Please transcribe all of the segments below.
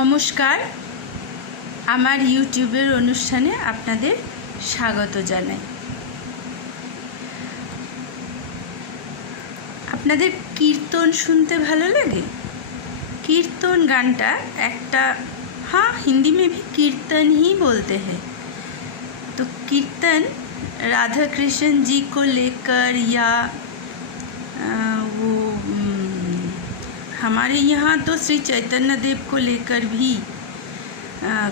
নমস্কার, আমার ইউটিউবের অনুষ্ঠানে আপনাদের স্বাগত জানাই। আপনাদের কীর্তন শুনতে ভালো লাগে? कीर्तन गानटा एकटा, हाँ हिंदी में भी कीर्तन ही बोलते हैं। तो कीर्तन राधा कृष्ण जी को लेकर या वो हमारे यहाँ तो श्री चैतन्य देव को लेकर भी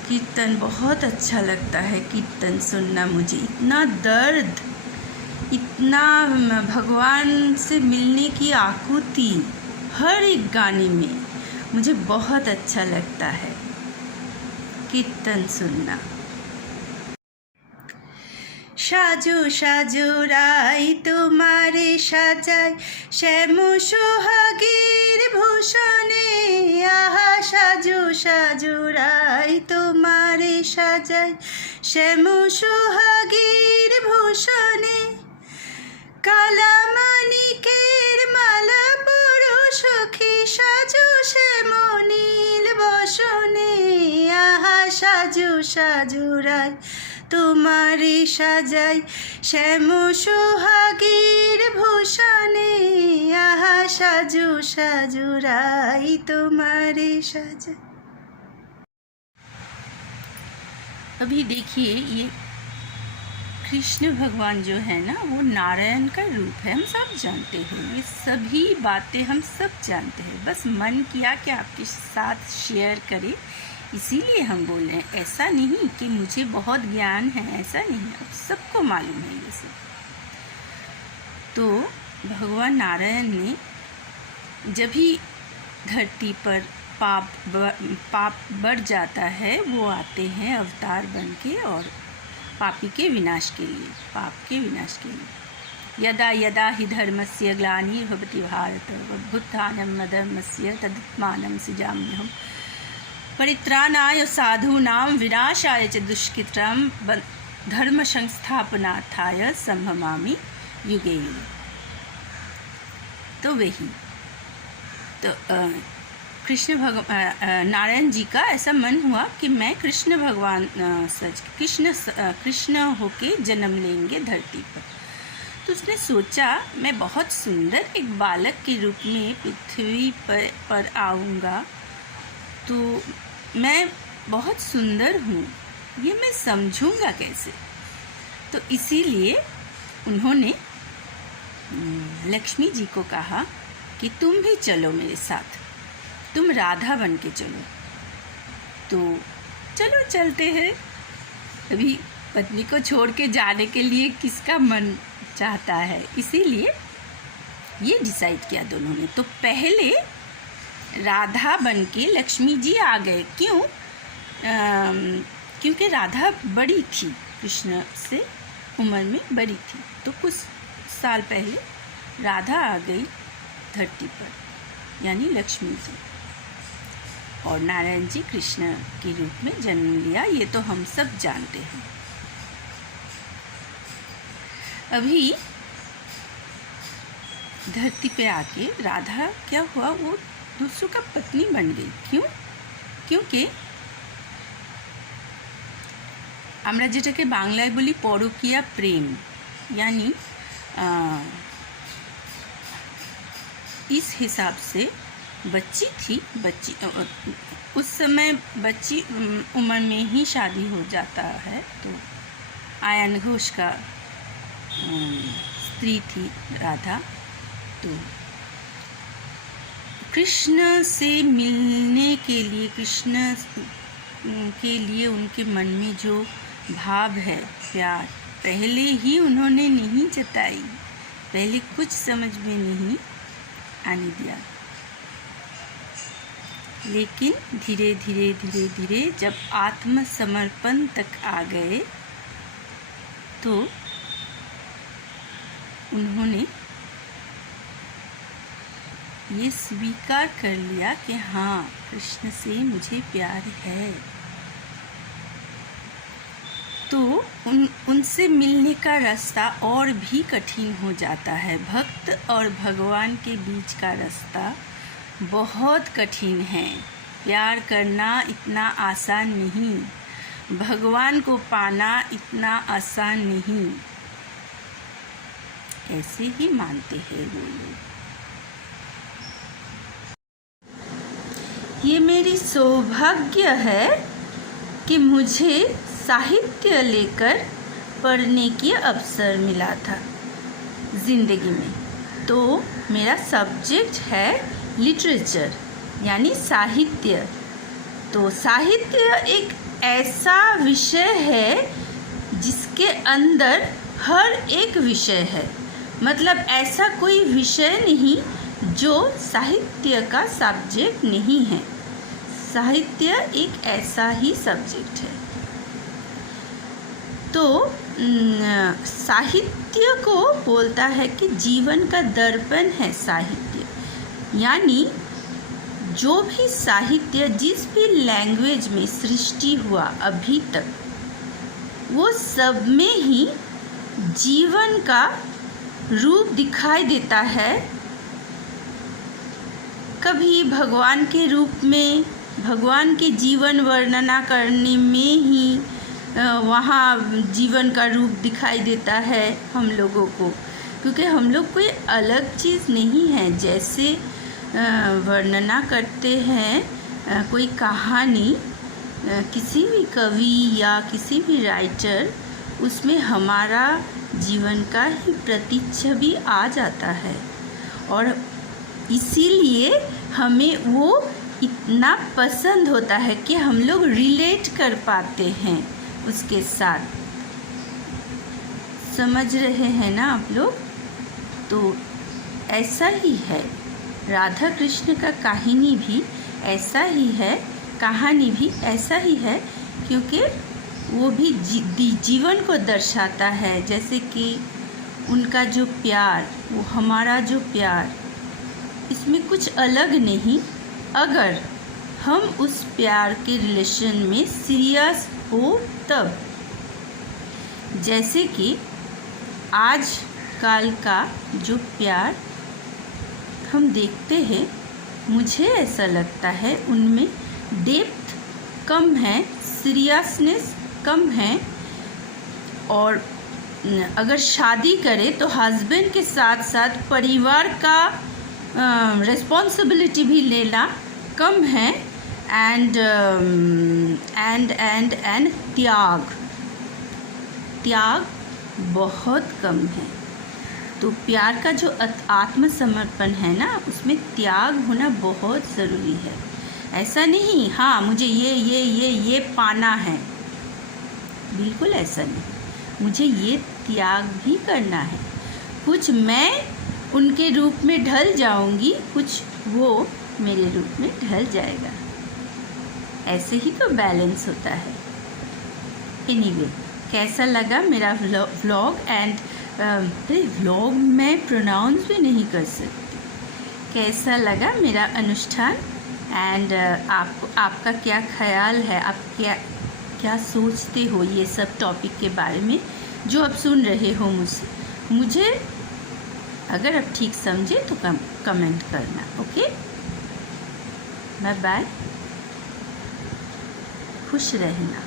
कीर्तन बहुत अच्छा लगता है। कीर्तन सुनना मुझे इतना दर्द, इतना भगवान से मिलने की आकुति हर एक गाने में मुझे बहुत अच्छा लगता है कीर्तन सुनना। साजो साजो राय तुम्हारे साजाय श्याम सोहागीर भूषणे, आहा साजो साजो राय तुम्हारे साजाय श्याम सोहागीर भूषणे, काला मानिकेर माला परो सखी साजो श्यामनील बसने, आहा साजो साजो राय तुम्हारे साजाय श्याम सोहागीर भूषणे, आहा साजो साजो राय तुम्हारे साजाय। अभी देखिए, ये कृष्ण भगवान जो है ना, वो नारायण का रूप है। हम सब जानते हैं, ये सभी बातें हम सब जानते हैं। बस मन किया कि आपके साथ शेयर करें, इसीलिए हम बोल रहे हैं। ऐसा नहीं कि मुझे बहुत ज्ञान है, ऐसा नहीं है, सबको मालूम है ये सब। तो भगवान नारायण ने जब भी धरती पर पाप बढ़ जाता है, वो आते हैं अवतार बन के और पापी के विनाश के लिए, पाप के विनाश के लिए। यदा यदा हि धर्मस्य ग्लानिर्भवति भारत अभ्युत्थानं अधर्मस्य तदात्मानं सृजाम्यहम्, परित्राणाय साधूनां विनाशाय च दुष्कृतां धर्म संस्थापनार्थाय संभवामि युगे युगे। तो वही तो नारायण जी का ऐसा मन हुआ कि मैं कृष्ण भगवान कृष्ण होके जन्म लेंगे धरती पर। तो उसने सोचा, मैं बहुत सुंदर एक बालक के रूप में पृथ्वी पर आऊँगा, तो मैं बहुत सुंदर हूँ, ये मैं समझूँगा कैसे। तो इसीलिए उन्होंने लक्ष्मी जी को कहा कि तुम भी चलो मेरे साथ, तुम राधा बन के चलो। तो चलो चलते हैं। अभी पत्नी को छोड़ के जाने के लिए किसका मन चाहता है, इसीलिए ये डिसाइड किया दोनों ने। तो पहले राधा बन के लक्ष्मी जी आ गए। क्यों? क्योंकि राधा बड़ी थी, कृष्ण से उम्र में बड़ी थी। तो कुछ साल पहले राधा आ गई धरती पर, यानी लक्ष्मी जी, और नारायण जी कृष्ण के रूप में जन्म लिया। ये तो हम सब जानते हैं। अभी धरती पे आके राधा क्या हुआ, वो दूसरों का पत्नी बन गई। क्यों? क्योंकि আমরা যেটাকে বাংলায় বলি পরকীয়া প্রেম, यानी इस हिसाब से बच्ची थी, उस समय बच्ची उम्र में ही शादी हो जाता है। तो आयन घोष का स्त्री थी राधा। तो कृष्ण से मिलने के लिए, कृष्ण के लिए उनके मन में जो भाव है, प्यार, पहले ही उन्होंने नहीं जताई, पहले कुछ समझ में नहीं आने दिया। लेकिन धीरे धीरे धीरे धीरे जब आत्मसमर्पण तक आ गए, तो उन्होंने ये स्वीकार कर लिया कि हाँ, कृष्ण से मुझे प्यार है। तो उनसे मिलने का रास्ता और भी कठिन हो जाता है। भक्त और भगवान के बीच का रास्ता बहुत कठिन है। प्यार करना इतना आसान नहीं, भगवान को पाना इतना आसान नहीं, ऐसे ही मानते हैं वो लोग। ये मेरी सौभाग्य है कि मुझे साहित्य लेकर पढ़ने की अवसर मिला था ज़िंदगी में। तो मेरा सब्जेक्ट है लिटरेचर यानी साहित्य। तो साहित्य एक ऐसा विषय है जिसके अंदर हर एक विषय है, मतलब ऐसा कोई विषय नहीं जो साहित्य का सब्जेक्ट नहीं है। साहित्य एक ऐसा ही सब्जेक्ट है। तो साहित्य को बोलता है कि जीवन का दर्पण है साहित्य, यानी जो भी साहित्य जिस भी लैंग्वेज में सृष्टि हुआ अभी तक, वो सब में ही जीवन का रूप दिखाई देता है। कभी भगवान के रूप में, भगवान के जीवन वर्णना करने में ही वहाँ जीवन का रूप दिखाई देता है हम लोगों को, क्योंकि हम लोग कोई अलग चीज़ नहीं है। जैसे वर्णना करते हैं कोई कहानी, किसी भी कवि या किसी भी राइटर, उसमें हमारा जीवन का ही प्रतिच्छवि आ जाता है, और इसीलिए हमें वो इतना पसंद होता है कि हम लोग रिलेट कर पाते हैं उसके साथ। समझ रहे हैं ना आप लोग? तो ऐसा ही है, राधा कृष्ण का कहानी भी ऐसा ही है, कहानी भी ऐसा ही है, क्योंकि वो भी जीवन को दर्शाता है। जैसे कि उनका जो प्यार, वो हमारा जो प्यार, इसमें कुछ अलग नहीं अगर हम उस प्यार के रिलेशन में सीरियस हो तब। जैसे कि आज काल का जो प्यार हम देखते हैं, मुझे ऐसा लगता है उनमें डेप्थ कम है, सीरियसनेस कम है। और अगर शादी करें तो हस्बैंड के साथ साथ परिवार का रिस्पॉन्सिबिलिटी भी लेना कम है। एंड त्याग बहुत कम है। तो प्यार का जो आत्मसमर्पण है ना, उसमें त्याग होना बहुत ज़रूरी है। ऐसा नहीं हाँ मुझे ये पाना है, बिल्कुल ऐसा नहीं। मुझे ये त्याग भी करना है। कुछ मैं उनके रूप में ढल जाऊंगी, कुछ वो मेरे रूप में ढल जाएगा। ऐसे ही तो बैलेंस होता है। एनीवे, कैसा लगा मेरा व्लॉग? एंड व्लॉग मैं प्रोनाउंस भी नहीं कर सकती। कैसा लगा मेरा अनुष्ठान? एंड आपका क्या ख्याल है? आप क्या सोचते हो ये सब टॉपिक के बारे में जो आप सुन रहे हो मुझसे? मुझे अगर आप ठीक समझे तो कमेंट करना। ओके, बाय बाय, खुश रहना।